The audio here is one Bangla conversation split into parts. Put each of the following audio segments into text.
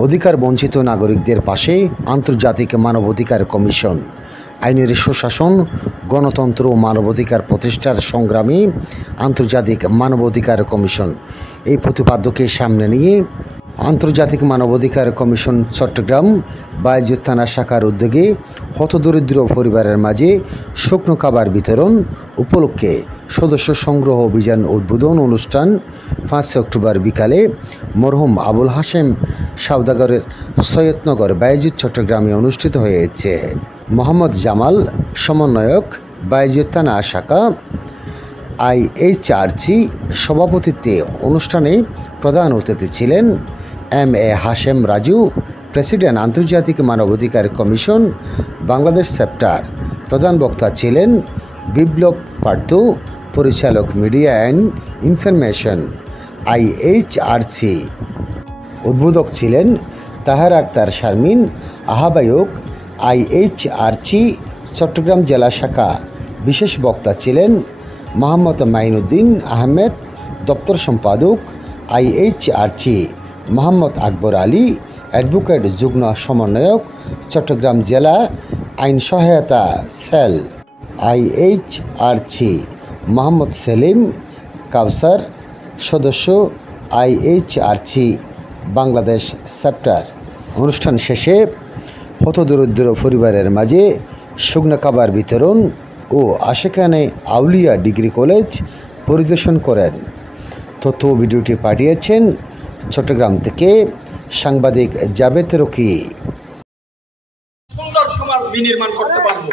অধিকার বঞ্চিত নাগরিকদের পাশে আন্তর্জাতিক মানবাধিকার কমিশন। আইনের সুশাসন, গণতন্ত্র ও মানবাধিকার প্রতিষ্ঠার সংগ্রামী আন্তর্জাতিক মানবাধিকার কমিশন। এই প্রতিপাদ্যকে সামনে নিয়ে আন্তর্জাতিক মানবাধিকার কমিশন চট্টগ্রাম বায়েজিদ থানা শাখার উদ্যোগে হতদরিদ্র পরিবারের মাঝে শুকনো খাবার বিতরণ উপলক্ষে সদস্য সংগ্রহ অভিযান উদ্বোধন অনুষ্ঠান 5 অক্টোবর বিকালে মরহুম আবুল হাশেম সওদাগরের সৈয়দনগর বায়েজিদ চট্টগ্রামে অনুষ্ঠিত হয়েছে। মোহাম্মদ জামাল, সমন্বয়ক, বায়েজিদ থানা শাখা, IHRC সভাপতিত্বে অনুষ্ঠানে প্রধান অতিথি ছিলেন MA হাশেম রাজু, প্রেসিডেন্ট আন্তর্জাতিক মানবাধিকার কমিশন বাংলাদেশ চ্যাপ্টার। প্রধান বক্তা ছিলেন বিপ্লব পার্থু, পরিচালক মিডিয়া অ্যান্ড ইনফরমেশন IHRC। উদ্বোধক ছিলেন তাহের আক্তার শারমিন, আহ্বায়ক IHRC চট্টগ্রাম জেলা শাখা। বিশেষ বক্তা ছিলেন মোহাম্মদ মাইনুদ্দিন আহমেদ, দপ্তর সম্পাদক IHRC, মোহাম্মদ আকবর আলী, অ্যাডভোকেট যুগ্ম সমন্বয়ক চট্টগ্রাম জেলা আইন সহায়তা সেল IHRC, মোহাম্মদ সেলিম কাউসার, সদস্য IHRC বাংলাদেশ চ্যাপ্টার। অনুষ্ঠান শেষে হতদরিদ্র পরিবারের মাঝে শুকনো খাবার বিতরণ ও আশেকানে আউলিয়া ডিগ্রি কলেজ পরিদর্শন করেন। তথ্য ভিডিওটি পাঠিয়েছেন চট্টগ্রাম থেকে সাংবাদিক জাবেদ রকি। সুন্দর সমাজ বিনির্মাণ করতে পারব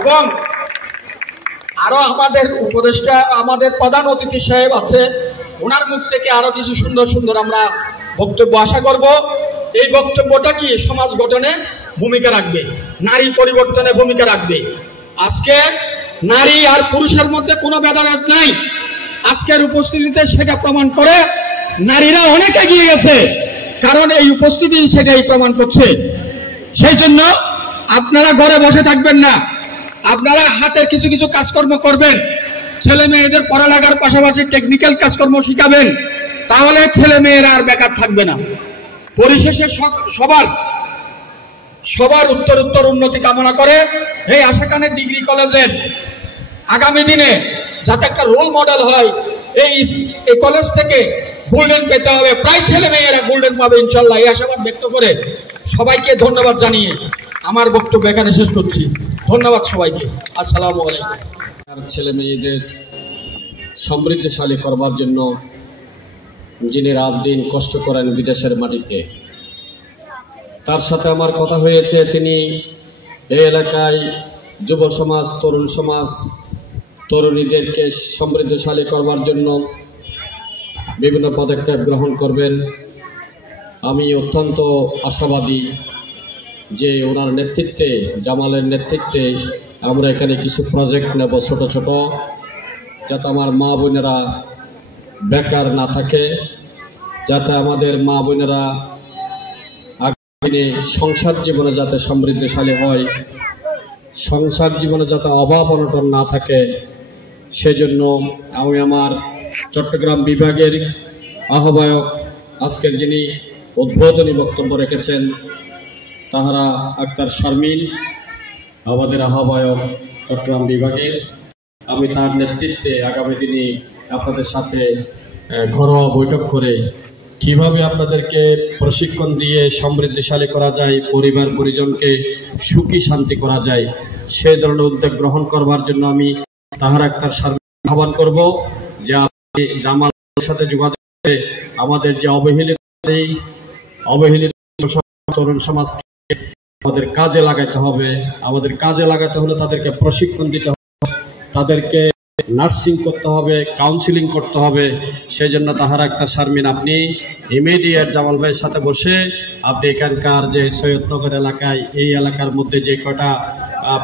এবং আরো আমাদের উপদেষ্টা, আমাদের প্রধান অতিথি সাহেব আছে, ওনার মুখ থেকে আরো কিছু সুন্দর সুন্দর আমরা বক্তব্য আশা করব। এই বক্তব্যটা কি সমাজ গঠনে ভূমিকা রাখবে, নারী পরিবর্তনে ভূমিকা রাখবে। আজকে নারী আর পুরুষের মধ্যে কোনো ভেদাভেদ নাই। আজকের উপস্থিতিতে সেটা প্রমাণ করে নারীরা অনেক এগিয়ে গেছে, কারণ এই উপস্থিতি সেটাই প্রমাণ করছে। সেই জন্য আপনারা ঘরে বসে থাকবেন না, আপনারা হাতের কিছু কিছু কাজকর্ম করবেন, ছেলে মেয়েদের পড়ালেখার পাশাপাশি টেকনিক্যাল কাজকর্ম শিখাবেন, তাহলে ছেলে মেয়েরা আর বেকার থাকবে না। পরিশেষে সবার উত্তর উন্নতি কামনা করে এই আশাকানে ডিগ্রি কলেজের আগামী দিনে যাতে একটা রোল মডেল হয়, এই কলেজ থেকে গোল্ডেন পেতে হবে, প্রায় ছেলে মেয়েরা গোল্ডেন পাবে ইনশাল্লাহ, এই আশাবাদ ব্যক্ত করে সবাইকে ধন্যবাদ জানিয়ে আমার বক্তব্য এখানে শেষ করছি। ধন্যবাদ সবাইকে। আসসালামু আলাইকুম। ছেলে মেয়েদের সমৃদ্ধশালী করবার জন্য যিনি রাত দিন কষ্ট করেন বিদেশের মাটিতে, তার সাথে আমার কথা হয়েছে। তিনি এই এলাকায় যুব সমাজ, তরুণ সমাজ, তরুণীদেরকে সমৃদ্ধশালী করবার জন্য বিভিন্ন পদক্ষেপ গ্রহণ করবেন। আমি অত্যন্ত আশাবাদী যে ওনার নেতৃত্বে, জামালের নেতৃত্বে আমরা এখানে কিছু প্রজেক্ট নেব ছোট ছোট, যাতে আমার মা বোনেরা বেকার না থাকে, যাতে আমাদের মা বোনেরা আগামী সংসার জীবনে যাতে সমৃদ্ধশালী হয়, সংসার জীবনে যাতে অভাব অনটন না থাকে। সেজন্য আমি আমার চট্টগ্রাম বিভাগের আহ্বায়ক, আজকের যিনি উদ্বোধনী বক্তব্য রেখেছেন তাহারা আক্তার শারমিন, আমাদের আহ্বায়ক চট্টগ্রাম বিভাগের, আমি তার নেতৃত্বে আগামী দিনে আপনাদের সাথে ঘরোয়া বৈঠক করে কিভাবে আপনাদেরকে প্রশিক্ষণ দিয়ে সমৃদ্ধশালী করা যায়, পরিবার পরিজনকে সুখী শান্তি করা যায়, সেই ধরনের উদ্যোগ গ্রহণ করবার জন্য আমি তাহার আক্তার শারমিন আহ্বান করব যে আপনি জামালের সাথে যোগাযোগ করে আমাদের যে অবহেলিত তরুণ সমাজকে আমাদের কাজে লাগাতে হবে। আমাদের কাজে লাগাতে হলে তাদেরকে প্রশিক্ষণ দিতে হবে, তাদেরকে নার্সিং করতে হবে, কাউন্সিলিং করতে হবে। সেই জন্য তাহার আক্তার শারমিন, আপনি ইমিডিয়েট জামাল ভাইয়ের সাথে বসে আপনি এখানকার যে সৈয়দনগর এলাকায়, এই এলাকার মধ্যে যে কটা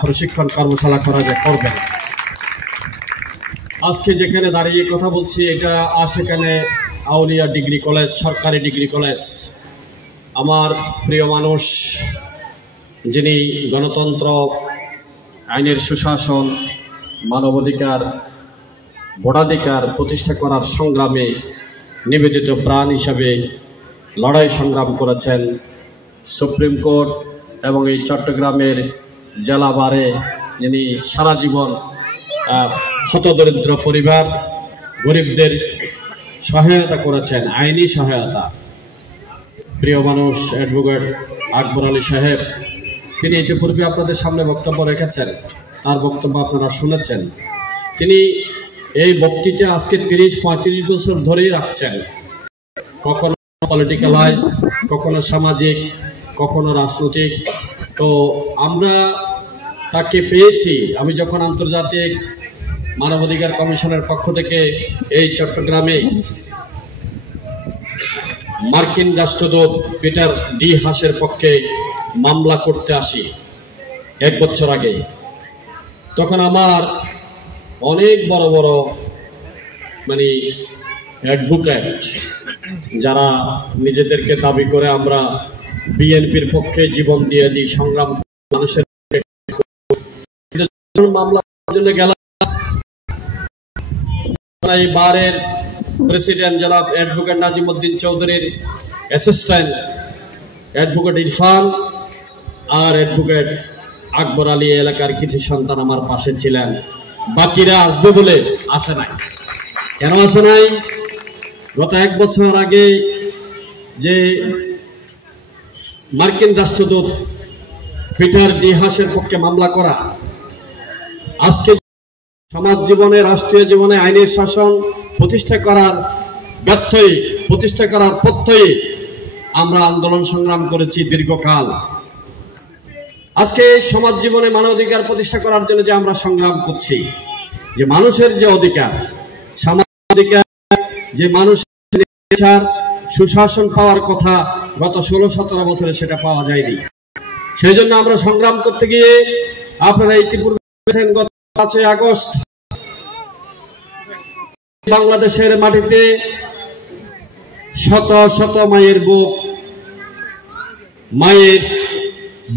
প্রশিক্ষণ কর্মশালা করা যায় করবেন। আজকে যেখানে দাঁড়িয়ে কথা বলছি এটা সেখানে আউলিয়া ডিগ্রি কলেজ, সরকারি ডিগ্রি কলেজ। আমার প্রিয় মানুষ, যিনি গণতন্ত্র, আইনের সুশাসন, মানবাধিকার, ভোটাধিকার প্রতিষ্ঠা করার সংগ্রামে নিবেদিত প্রাণ হিসাবে লড়াই সংগ্রাম করেছেন সুপ্রিম কোর্ট এবং এই চট্টগ্রামের জেলা বারে যিনি সারা জীবন হতদরিদ্র পরিবার গরিবদের সহায়তা করেছেন, আইনি সহায়তা। প্রিয় মানুষ অ্যাডভোকেট আকবর আলী সাহেব, তিনি ইতিপূর্বে আপনাদের সামনে বক্তব্য রেখেছেন, তার বক্তব্য আপনারা শুনেছেন। তিনি এই বক্তৃতা আজকে 30-35 বছর ধরেই রাখছেন, কখনো পলিটিক্যালাইজ, কখনো সামাজিক, কখনো রাজনৈতিক। তো আমরা তাকে পেয়েছি। আমি যখন আন্তর্জাতিক মানবাধিকার কমিশনের পক্ষ থেকে এই চট্টগ্রামে মার্কিন রাষ্ট্রদূত পিটার ডি হাসের পক্ষে মামলা করতে আসি 1 বছর আগে, তখন আমার অনেক বড় বড় অ্যাডভোকেট যারা নিজেদেরকে দাবি করে আমরা বিএনপির পক্ষে জীবন দিয়ে দিই, সংগ্রাম মানুষের মামলা জন্য গেলাম। এই বারের প্রেসিডেন্ট জনাব অ্যাডভোকেট নাজিমউদ্দিন চৌধুরীর অ্যাসিস্ট্যান্ট অ্যাডভোকেট ইরফান আর অ্যাডভোকেট আকবর আলী এলাকার কিছু সন্তান আমার পাশে ছিলেন। বাকিরা আসবে বলে আসে নাই। কেন আসে নাই? গত 1 বছর আগে যে মার্কিন রাষ্ট্রদূত পিটার ডি হাসের পক্ষে মামলা করা, আজকে সমাজ জীবনে, রাষ্ট্রীয় জীবনে আইনের শাসন প্রতিষ্ঠা করার ব্যর্থই, প্রতিষ্ঠা করার পথ্যই আমরা আন্দোলন সংগ্রাম করেছি দীর্ঘকাল। আজকে সমাজ জীবনে মানবাধিকার প্রতিষ্ঠা করার জন্য যে আমরা সংগ্রাম করছি, যে মানুষের যে অধিকার, সামাজিক অধিকার, যে মানুষের সুশাসন পাওয়ার কথা গত 16-17 বছরে সেটা পাওয়া যায়নি। সেই জন্য আমরা সংগ্রাম করতে গিয়ে আপনারা ইতিপূর্বে গত 5 আগস্ট বাংলাদেশের মাটিতে শত শত মায়ের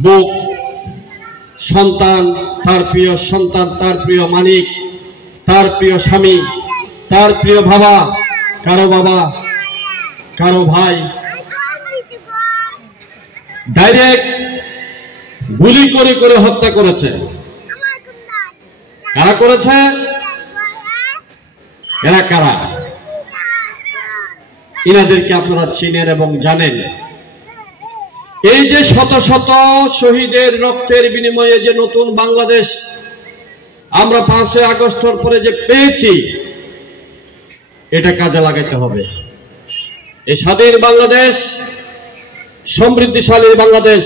বুক, সন্তান, তার প্রিয় সন্তান, তার প্রিয় মানিক, তার প্রিয় স্বামী, তার প্রিয় বাবা, কারো ভাই ডাইরেক্ট গুলি করে করে হত্যা করেছে। কারা করেছে? এরা কারা? ইনাদেরকে আপনারা চিনেন এবং জানেন। এই যে শত শত শহীদের রক্তের বিনিময়ে যে নতুন বাংলাদেশ আমরা 5 আগস্টের পরে যে পেয়েছি, এটা কাজে লাগাতে হবে। এই স্বাধীন বাংলাদেশ, সমৃদ্ধিশালী বাংলাদেশ,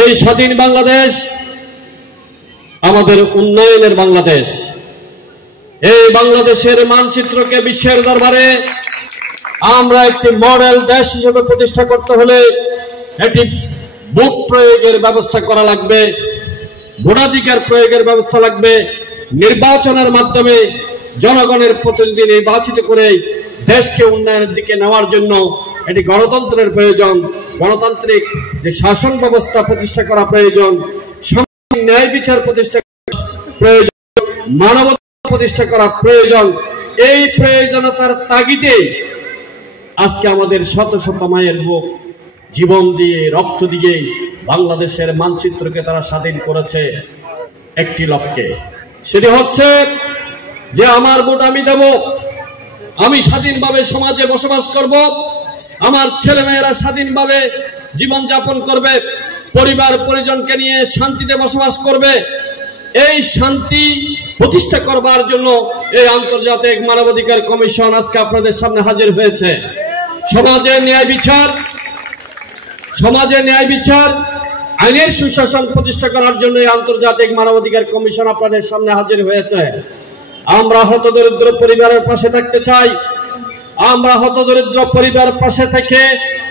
এই স্বাধীন বাংলাদেশ আমাদের উন্নয়নের বাংলাদেশ। এই বাংলাদেশের মানচিত্রকে বিশ্বের দরবারে আমরা একটি মডেল দেশ হিসেবে প্রতিষ্ঠা করতে হলে একটি ভোট প্রয়োগের ব্যবস্থা করা লাগবে, ভোটাধিকার প্রয়োগের ব্যবস্থা লাগবে। নির্বাচনের মাধ্যমে জনগণের প্রতিনিধি নির্বাচিত করে দেশকে উন্নয়নের দিকে নেওয়ার জন্য এটি গণতন্ত্রের প্রয়োজন। গণতান্ত্রিক যে শাসন ব্যবস্থা প্রতিষ্ঠা করা প্রয়োজন, ন্যায় বিচার প্রতিষ্ঠা প্রয়োজন, মানবতা প্রতিষ্ঠা করা প্রয়োজন। এই প্রয়োজনীয়তার তাগিদে আজকে আমাদের শত শত মায়ের বুক জীবন দিয়ে, রক্ত দিয়ে বাংলাদেশের মানচিত্রকে তারা স্বাধীন করেছে একটি লক্ষ্যে। সেটি হচ্ছে যে আমার ভোট আমি দেব, আমি স্বাধীনভাবে সমাজে বসবাস করব, আমার ছেলেমেয়েরা স্বাধীনভাবে জীবনযাপন করবে, পরিবার পরিজনকে নিয়ে শান্তিতে বসবাস করবে। এই শান্তি প্রতিষ্ঠা করবার জন্য এই আন্তর্জাতিক মানবাধিকার কমিশন আজকে আপনাদের সামনে হাজির হয়েছে। সমাজের ন্যায় বিচার, আইনের সুশাসন প্রতিষ্ঠা করার জন্য এই আন্তর্জাতিক মানবাধিকার কমিশন আপনাদের সামনে হাজির হয়েছে। আমরা হতদরিদ্র পরিবারের পাশে থাকতে চাই। আমরা হতদরিদ্র পরিবার পাশে থেকে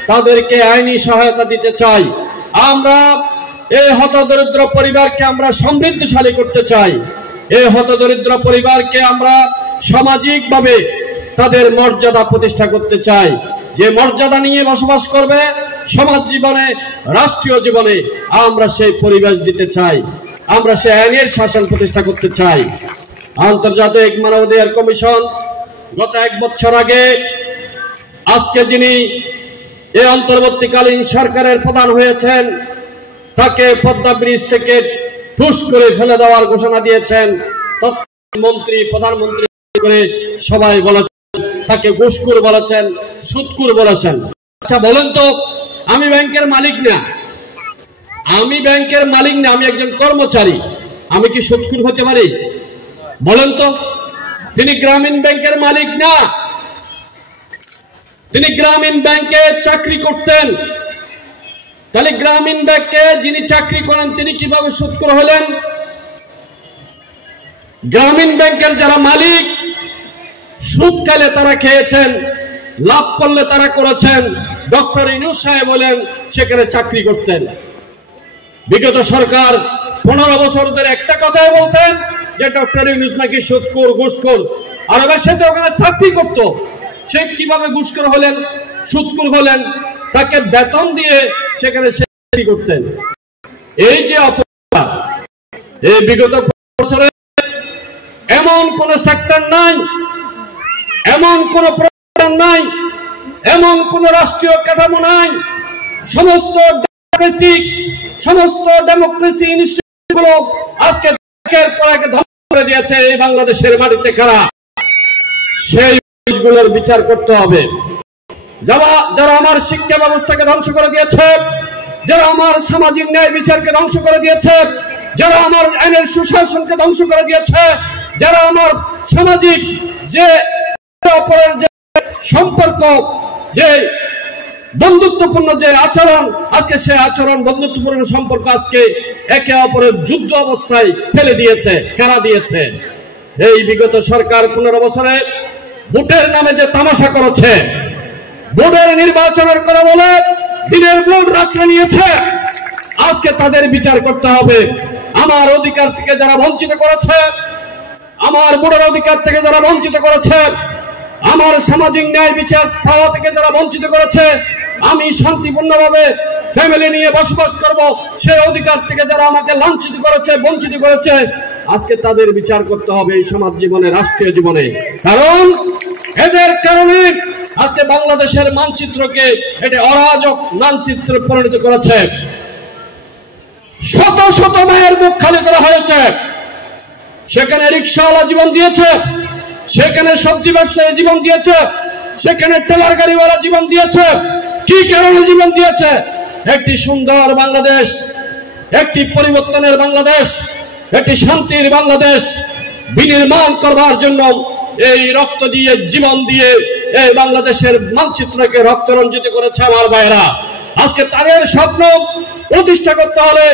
তাদেরকে আইনি সহায়তা দিতে চাই। আমরা এই হতদরিদ্র পরিবারকে আমরা সমৃদ্ধশালী করতে চাই। এই হতদরিদ্র পরিবারকে আমরা সামাজিকভাবে তাদের মর্যাদা প্রতিষ্ঠা করতে চাই। যে মর্যাদা নিয়ে বসবাস করবে সমাজ জীবনে, রাষ্ট্রীয় জীবনে, আমরা সেই পরিবেশ দিতে চাই। আমরা সেই আইনের শাসন প্রতিষ্ঠা করতে চাই। আন্তর্জাতিক মানবাধিকার কমিশন গত 1 বছর আগে আজকে যিনি এই অন্তর্বর্তীকালীন সরকারের প্রধান হয়েছেন, তাকে পদ্মা ব্রিজ থেকে ঠুস করে ফেলে দেওয়ার ঘোষণা দিয়েছেন। মন্ত্রী প্রধানমন্ত্রী করে সবাই বলেছেন, তাকে ঘুষখোর বলেছেন, সুদখোর বলেছেন। আচ্ছা বলেন তো, আমি ব্যাংকের মালিক না, আমি ব্যাংকের মালিক না, আমি একজন কর্মচারী, আমি কি সুদখোর হতে পারি? বলেন তো। তিনি গ্রামীণ ব্যাংকের মালিক না, তিনি গ্রামীণ ব্যাংকে চাকরি করতেন। তাহলে গ্রামীণ ব্যাংকে যিনি চাকরি করেন তিনি কিভাবে সুদখোর হলেন? গ্রামীণ ব্যাংকের যারা মালিক, সুদ খেলে তারা খেয়েছেন, লাভ করলে তারা করেছেন। ডক্টর ইউনূস সাহেব বলেন সেখানে চাকরি করতেন। বিগত সরকার 15 বছর ধরে একটা কথাই বলতেন যে ডক্টর ইউনূস নাকি সুদখোর, ঘুষখোর। আর এবার সে তো ওখানে চাকরি করত, সে কিভাবে ঘুষখোর হলেন, সুদখোর হলেন? তাকে বেতন দিয়ে সেখানে চাকরি করতেন। এই যে অপরাধ, এই বিগত বছরে এমন কোন সেক্টর নাই, এমন কোন প্রতিষ্ঠান নাই, এমন কোন রাষ্ট্রীয় কাঠামো নাই, সমস্ত ডেমোক্রেসি ইনস্টিটিউটগুলো আজকে একের পর এক ধ্বংস করে দিয়েছে এই বাংলাদেশের মাটিতে। কারা? সেই গুলোর বিচার করতে হবে। যারা আমার শিক্ষা ব্যবস্থাকে ধ্বংস করে দিয়েছে, যারা আমার সামাজিক ন্যায় বিচারকে ধ্বংস করে দিয়েছে, যারা আমার আইনের সুশাসনকে ধ্বংস করে দিয়েছে, যারা আমার সামাজিক যে অপরের যে সম্পর্ক, যে বন্ধুত্বপূর্ণ যে আচরণ, আজকে সে আচরণ বন্ধুত্বপূর্ণ সম্পর্ক আজকে একে অপরের যুদ্ধ অবস্থায় ফেলে দিয়েছে। কারা দিয়েছে? এই বিগত সরকার 15 বছরে ভোটের নামে যে তামাশা করেছে, ভোটের নির্বাচনের কথা বলে দিনের ভোট রাত্রে নিয়েছে। আজকে তাদের বিচার করতে হবে। আমার অধিকার থেকে যারা বঞ্চিত করেছে, আমার ভোটের অধিকার থেকে যারা বঞ্চিত করেছে, আমার সামাজিক ন্যায় বিচার পাওয়া থেকে যারা বঞ্চিত করেছে, আমি শান্তিপূর্ণভাবে ফ্যামিলি নিয়ে বসবাস করব, সেই অধিকার থেকে যারা আমাকে লাঞ্ছিত করেছে, বঞ্চিত করেছে, আজকে তাদের বিচার করতে হবে এই সমাজ জীবনে, রাষ্ট্রীয় জীবনে। কারণ এদের কারণে আজকে বাংলাদেশের মানচিত্রকে এটা অরাজক মানচিত্রে পরিণত করেছে। শত শত মায়ের মুখ খালি করা হয়েছে। সেখানে রিক্সাওয়ালা জীবন দিয়েছে, সেখানে সবজি ব্যবসায়ী জীবন দিয়েছে, সেখানে টেলার গাড়িওয়ালা জীবন দিয়েছে। কি কারণে জীবন দিয়েছে? একটি সুন্দর বাংলাদেশ, একটি পরিবর্তনের বাংলাদেশ, একটি শান্তির বাংলাদেশ বিনির্মাণ করবার জন্য এই রক্ত দিয়ে, জীবন দিয়ে এই বাংলাদেশের মানচিত্রকে রক্ত রঞ্জিত করেছে আমার ভাইরা। আজকে তাদের স্বপ্ন প্রতিষ্ঠা করতে হলে,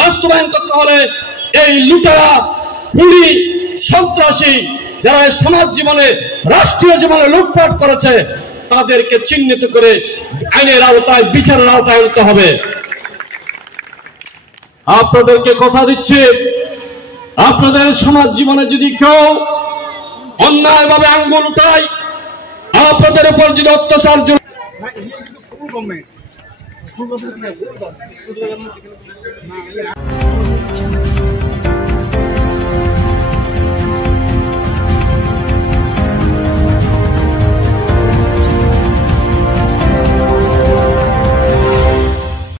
বাস্তবায়ন করতে হলে এই লুটেরা, খুনি, সন্ত্রাসী যারা সমাজ জীবনে, রাষ্ট্রীয় জীবনে লুটপাট করেছে, তাদেরকে চিহ্নিত করে আইনের আওতায়, বিচারের আওতায় আনতে হবে। আপনাদেরকে কথা দিচ্ছি, আপনাদের সমাজ জীবনে যদি কেউ অন্যায়ভাবে আঙ্গুল উঠায়, আপনাদের উপর যদি অত্যাচার